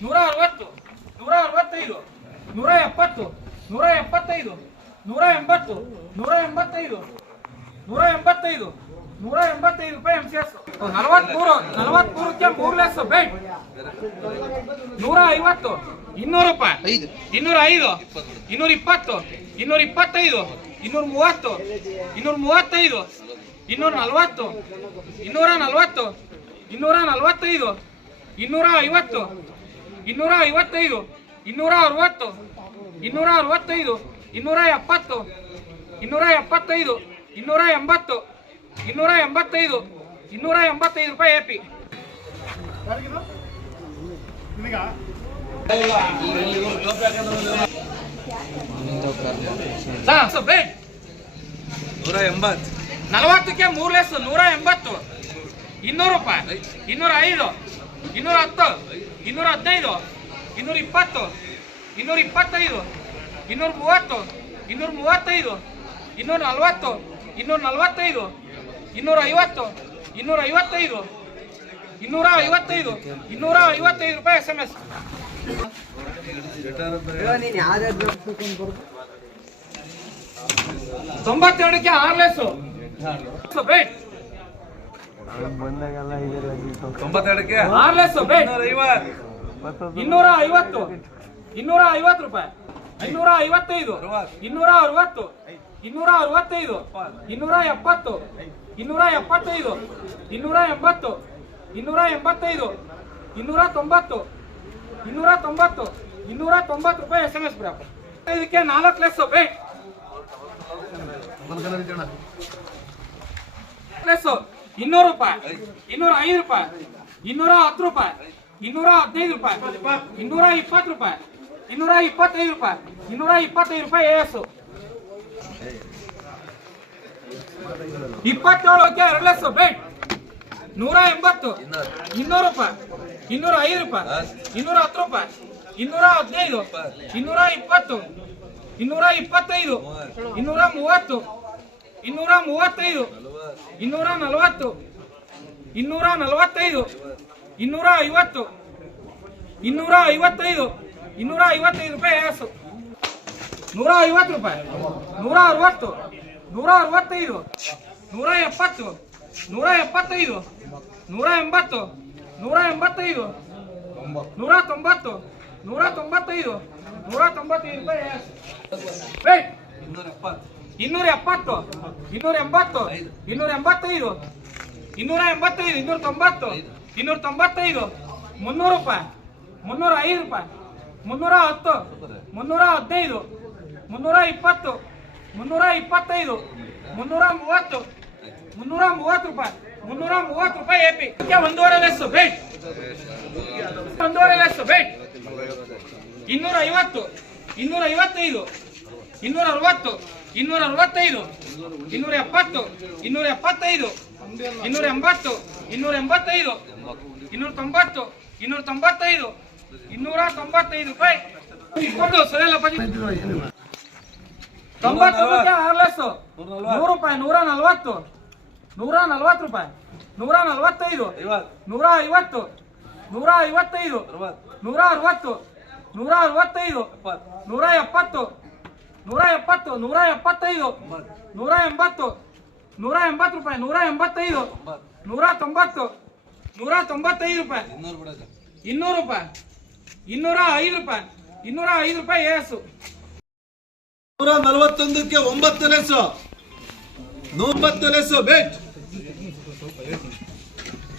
ನೂರ ಅರವತ್ತು ನೂರ ಅರವತ್ತೈದು ನೂರ ಎಪ್ಪತ್ತು ನೂರ ಎಪ್ಪತ್ತೈದು ನೂರ ಎಂಬತ್ತು ನೂರ ಎಂಬತ್ತೈದು ನೂರ ಎಂಬತ್ತೈದು ನೂರ ಎಂಬತ್ತೈದು ರೂಪಾಯಿ ಎಂ ಸಿ ಎಸ್ ನಲವತ್ಮೂರು ನಲವತ್ಮೂರಕ್ಕೆ ಮೂರು ಲೆಸ್ ಬೇಟ್ ನೂರ ಐವತ್ತು ಇನ್ನೂರು ರೂಪಾಯಿ ಇನ್ನೂರ ಐದು ಇನ್ನೂರ ಇಪ್ಪತ್ತು ಇನ್ನೂರ ಇಪ್ಪತ್ತೈದು ಇನ್ನೂರ ಮೂವತ್ತು ಇನ್ನೂರ ಮೂವತ್ತೈದು ಇನ್ನೂರ ನಲವತ್ತು ಇನ್ನೂರ ನಲವತ್ತು ಇನ್ನೂರ ನಲವತ್ತೈದು ಇನ್ನೂರ ಐವತ್ತು ಇನ್ನೂರ ಐವತ್ತೈದು ಇನ್ನೂರ ಅರವತ್ತು ಇನ್ನೂರ ಅರವತ್ತೈದು ಇನ್ನೂರ ಎಪ್ಪತ್ತು ಇನ್ನೂರ ಎಪ್ಪತ್ತೈದು ಇನ್ನೂರ ಎಂಬತ್ತು ಇನ್ನೂರ ಎಂಬತ್ತೈದು ಇನ್ನೂರ ಎಂಬತ್ತೈದು ರೂಪಾಯಿ ಎ ಪಿ ನೂರ ಎಂಬತ್ತು ನಲವತ್ತಕ್ಕೆ ಮೂರು ಲೇಸು ನೂರ ಎಂಬತ್ತು ಇನ್ನೂರು ರೂಪಾಯಿ ಇನ್ನೂರ ಐದು ಇನ್ನೂರ ಹತ್ತು ಇನ್ನೂರ ಹದಿನೈದು ಇನ್ನೂರ ಇಪ್ಪತ್ತು ಇನ್ನೂರ ಇಪ್ಪತ್ತೈದು ಇನ್ನೂರ ಮೂವತ್ತು ಇನ್ನೂರ ಮೂವತ್ತೈದು ಇನ್ನೂರ ನಲವತ್ತು ಇನ್ನೂರ ನಲವತ್ತೈದು ಇನ್ನೂರ ಐವತ್ತು ಇನ್ನೂರ ಐವತ್ತೈದು ಇನ್ನೂರ ಐವತ್ತೈದು ಇನ್ನೂರ ಐವತ್ತೈದು ರೂಪಾಯಿ ಎಸ್ ಎಂ ಎಸ್ ತೊಂಬತ್ತೆರಡಕ್ಕೆ ಆರು ಲೆಸ್ಸು ಬೇಟ್ ತೊಂಬತ್ತೆರಡಕ್ಕೆ ಆರು ಲೆಸ್ಸು ಬೇಟ್ ಇನ್ನೂರ ಐವತ್ತು ಇನ್ನೂರ ಐವತ್ತು ಇನ್ನೂರ ಐವತ್ತು ರೂಪಾಯಿ. ಇನ್ನೂರ ಐವತ್ತೈದು. ಇನ್ನೂರ ಅರವತ್ತು. ಇನ್ನೂರ ಅರವತ್ತೈದು ಇನ್ನೂರ ಎಪ್ಪತ್ತು ಇನ್ನೂರ ಎಪ್ಪತ್ತೈದು ಇನ್ನೂರ ಎಂಬತ್ತು ಇನ್ನೂರ ಎಂಬತ್ತೈದು ಇನ್ನೂರ ತೊಂಬತ್ತು ಇನ್ನೂರ ತೊಂಬತ್ತು ಇನ್ನೂರ ತೊಂಬತ್ತು ರೂಪಾಯಿ ಎಸ್ ಎಂ ಎಸ್ ಬಿಡಪ್ಪ. ಇದಕ್ಕೆ ನಾಲ್ಕು ಲೆಸ್ ಬೇಟ್ ಪ್ಲಸ್ ಇನ್ನೂರು ರೂಪಾಯಿ. ಇನ್ನೂರ ಐದು ರೂಪಾಯಿ. ಇನ್ನೂರ ಹತ್ತು ರೂಪಾಯಿ. ಇನ್ನೂರ ಹದಿನೈದು ರೂಪಾಯಿ. ಇನ್ನೂರ ಇಪ್ಪತ್ತು ರೂಪಾಯಿ. ಇನ್ನೂರ ಇಪ್ಪತ್ತೈದು ರೂಪಾಯಿ. ಇನ್ನೂರ ಇಪ್ಪತ್ತೈದು ರೂಪಾಯಿ ಎಸ್ ಇಪ್ಪತ್ತೇಳಕ್ಕೆ ಎರಡು ಲಕ್ಷ ಬೇಟ್ ನೂರ ಎಂಬತ್ತು. ಇನ್ನೂರು ರೂಪಾಯಿ. ಇನ್ನೂರ ಐದು ರೂಪಾಯಿ. ಇನ್ನೂರ ಹತ್ತು ರೂಪಾಯಿ. ಇನ್ನೂರ ಹದಿನೈದು. ಇನ್ನೂರ ಇಪ್ಪತ್ತು. ಇನ್ನೂರ ಇಪ್ಪತ್ತೈದು. ಇನ್ನೂರ ಮೂವತ್ತು. ಇನ್ನೂರ ಮೂವತ್ತೈದು ಇನ್ನೂರ ನಲವತ್ತು ಇನ್ನೂರ ನಲವತ್ತೈದು ಇನ್ನೂರ ಐವತ್ತು ಇನ್ನೂರ ಐವತ್ತೈದು ಇನ್ನೂರ ಐವತ್ತೈದು ರೂಪಾಯಿ ಏಸು ನೂರ ಐವತ್ತು ರೂಪಾಯಿ. ನೂರ ಅರವತ್ತು ನೂರ ಅರವತ್ತೈದು ನೂರ ಎಪ್ಪತ್ತು ನೂರ ಎಪ್ಪತ್ತೈದು ನೂರ ಎಂಬತ್ತು ನೂರ ಎಂಬತ್ತೈದು ನೂರ ತೊಂಬತ್ತು ನೂರ ತೊಂಬತ್ತೈದು ನೂರ ತೊಂಬತ್ತೈದು ರೂಪಾಯಿ ಇನ್ನೂರ ಎಪ್ಪತ್ತು ಇನ್ನೂರ ಎಪ್ಪತ್ತು ಇನ್ನೂರ ಎಂಬತ್ತು ಇನ್ನೂರ ಎಂಬತ್ತೈದು ಇನ್ನೂರ ಎಂಬತ್ತೈದು ಇನ್ನೂರ ತೊಂಬತ್ತು ಇನ್ನೂರ ತೊಂಬತ್ತೈದು ಮುನ್ನೂರು ರೂಪಾಯಿ ಮುನ್ನೂರ ಐದು ರೂಪಾಯಿ ಮುನ್ನೂರ ಹತ್ತು ಮುನ್ನೂರ ಹದಿನೈದು ಮುನ್ನೂರ ಇಪ್ಪತ್ತು ಮುನ್ನೂರ ಇಪ್ಪತ್ತೈದು ಮುನ್ನೂರ ಮೂವತ್ತು ಮುನ್ನೂರ ಮೂವತ್ತು ರೂಪಾಯಿ ಮುನ್ನೂರ ಮೂವತ್ತು ರೂಪಾಯಿ ಎ ಪಿ ಒಂದೂವರೆ ಲೆಸ್ ಬೇಟ್ ಒಂದೂವರೆ ಲೆಸ್ ಬೇಟ್ ಇನ್ನೂರ ಐವತ್ತು ಇನ್ನೂರ ಐವತ್ತೈದು ಇನ್ನೂರ ಅರವತ್ತು ಇನ್ನೂರ ಅರವತ್ತೈದು ಇನ್ನೂರ ಎಪ್ಪತ್ತು ಇನ್ನೂರ ಎಪ್ಪತ್ತೈದು ಇನ್ನೂರ ಎಂಬತ್ತು ಇನ್ನೂರ ಎಂಬತ್ತೈದು ಇನ್ನೂರ ತೊಂಬತ್ತು ಇನ್ನೂರ ತೊಂಬತ್ತೈದು ಇನ್ನೂರ ತೊಂಬತ್ತೈದು ರೂಪಾಯಿ ಇಪ್ಪತ್ತು ಸರಿಯಲ್ಲ ಪಜಿ ತೊಂಬತ್ತೊಂದಕ್ಕೆ ಆರು ಲೆಸ್ಸು ನೂರು ರೂಪಾಯಿ ನೂರ ನಲ್ವತ್ತು ನೂರ ನಲ್ವತ್ತು ರೂಪಾಯಿ ನೂರ ನಲ್ವತ್ತೈದು ಐವತ್ತು ನೂರ ಐವತ್ತು ನೂರ ಐವತ್ತೈದು ಅರವತ್ತು ನೂರ ಅರವತ್ತು ನೂರ ಅರವತ್ತೈದು ಎಪ್ಪತ್ತು ನೂರ ಎಪ್ಪತ್ತು ನೂರ ಎಪ್ಪತ್ತು ನೂರ ಎಪ್ಪತ್ತೈದು ನೂರ ಎಂಬತ್ತು ನೂರ ಎಂಬತ್ತು ರೂಪಾಯಿ. ನೂರ ಎಂಬತ್ತೈದು ನೂರ ತೊಂಬತ್ತು ನೂರ ತೊಂಬತ್ತೈದು ರೂಪಾಯಿ ಇನ್ನೂರು ರೂಪಾಯಿ. ಇನ್ನೂರ ಐದು ರೂಪಾಯಿ. ಇನ್ನೂರ ಐದು ರೂಪಾಯಿ ಏಸು. ನೂರ ನಲವತ್ತೊಂದಕ್ಕೆ ಒಂಬತ್ತು ಲೆಸು ನೂಂಬತ್ತು ಲೆಸು ಬೇಟ್.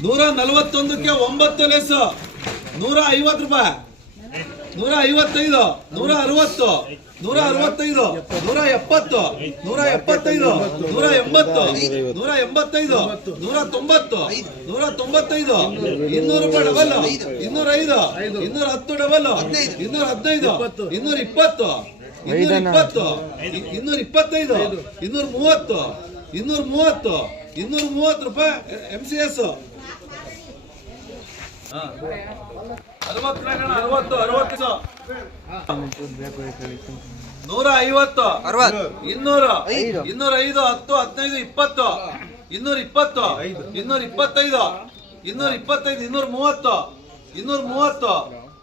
ನೂರ ನಲವತ್ತೊಂದಕ್ಕೆ ಒಂಬತ್ತು ಲೆಸು ನೂರ ಐವತ್ತು ರೂಪಾಯಿ. ನೂರ ಐವತ್ತೈದು ನೂರ ಅರವತ್ತು. ನೂರ ಅರವತ್ತೈದು ನೂರ ಎಪ್ಪತ್ತು ನೂರ ಎಪ್ಪತ್ತೈದು ನೂರ ಎಂಬತ್ತು ನೂರ ಎಂಬತ್ತೈದು ನೂರ ತೊಂಬತ್ತು ನೂರ ತೊಂಬತ್ತೈದು ಇನ್ನೂರು ರೂಪಾಯಿ ಡಬಲ್ ಇನ್ನೂರ ಐದು ಇನ್ನೂರ ಹತ್ತು ಡಬಲ್ ಇನ್ನೂರ ಹದಿನೈದು ಇನ್ನೂರ ಇಪ್ಪತ್ತು ಇನ್ನೂರ ಇಪ್ಪತ್ತು ಇನ್ನೂರ ಇಪ್ಪತ್ತೈದು ಇನ್ನೂರ ಮೂವತ್ತು ಇನ್ನೂರ ಮೂವತ್ತು ಇನ್ನೂರ ಮೂವತ್ತು ರೂಪಾಯಿ ಎಂ ಸಿ ಎಸ್ ನೂರ ಐವತ್ತು ಇನ್ನೂರು ಇನ್ನೂರ ಐದು ಹತ್ತು ಹದಿನೈದು ಇಪ್ಪತ್ತು. ಇನ್ನೂರ ಇಪ್ಪತ್ತು. ಇನ್ನೂರ ಇಪ್ಪತ್ತೈದು. ಇನ್ನೂರ ಇಪ್ಪತ್ತೈದು ಇನ್ನೂರ ಮೂವತ್ತು. ಇನ್ನೂರ ಮೂವತ್ತು.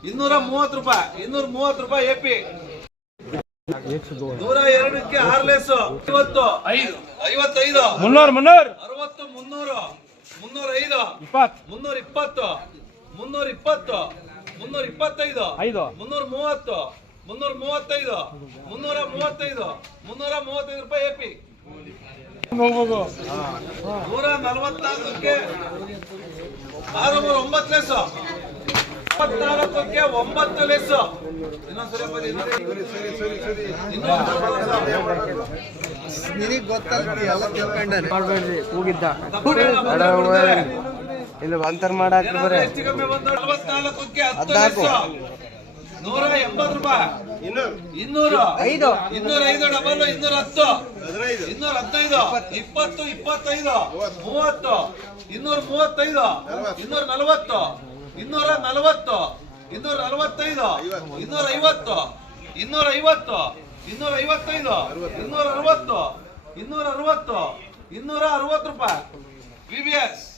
ಇನ್ನೂರ ಮೂವತ್ತು ರೂಪಾಯಿ. ಇನ್ನೂರ ಮೂವತ್ತು ರೂಪಾಯಿ ಎಪಿ ನೂರ ಎರಡಕ್ಕೆ ಆರ್ ಲೆಸ್ ಐವತ್ತು. ಐದು. ಐವತ್ತೈದು. ಮುನ್ನೂರು ಮುನ್ನೂರು. ಅರವತ್ತು ಮುನ್ನೂರು. ಮುನ್ನೂರ ಐದು. ಮುನ್ನೂರ ಇಪ್ಪತ್ತು. ಮುನ್ನೂರ ಇಪ್ಪತ್ತು. ಮುನ್ನೂರ ಇಪ್ಪತ್ತೈದು ಐದು. ಮುನ್ನೂರ ಮೂವತ್ತು ಮುನ್ನೂರ ಮೂವತ್ತೈದು ಮುನ್ನೂರ ಮೂವತ್ತೈದು ಮುನ್ನೂರ ಮೂವತ್ತೈದು ರೂಪಾಯಿ ಎಪಿ ನೂರ ನಲವತ್ನಾಲ್ಕಕ್ಕೆ ಆರು ನೂರ ಒಂಬತ್ತು ಲೆಸ್ ಇಪ್ಪತ್ನಾಲ್ಕಕ್ಕೆ ಒಂಬತ್ತು ಲೆಸ್ ಇನ್ನೊಂದ್ಸರಿ. ಇನ್ನೊಂದು ನಿನಗ್ ಗೊತ್ತಾ ಎಲ್ಲ ತಿಳ್ಕೊಂಡ್ರಿ ಹೋಗಿದ್ದ. ಇಲ್ಲಿ ಅಂತರ್ ಮಾಡಾಕ ಲೆಸ್ ನೂರ ಎಂಬತ್ತು ರೂಪಾಯಿ. ಇನ್ನೂರು. ಐದು. ಇನ್ನೂರ ಐದು ಡಬಲ್ ಇನ್ನೂರ ಹತ್ತು. ಇನ್ನೂರ ಹದಿನೈದು. ಇಪ್ಪತ್ತು. ಇಪ್ಪತ್ತೈದು. ಮೂವತ್ತು. ಇನ್ನೂರ ಮೂವತ್ತೈದು. ಇನ್ನೂರ ನಲವತ್ತು. ಇನ್ನೂರ ನಲವತ್ತು. ಇನ್ನೂರ ನಲವತ್ತೈದು. ಇನ್ನೂರ ಐವತ್ತು. ಇನ್ನೂರ ಐವತ್ತು. ಇನ್ನೂರ ಐವತ್ತೈದು. ಇನ್ನೂರ ಅರವತ್ತು. ಇನ್ನೂರ ಅರವತ್ತು. ಇನ್ನೂರ ಅರವತ್ತು ರೂಪಾಯಿ. V B S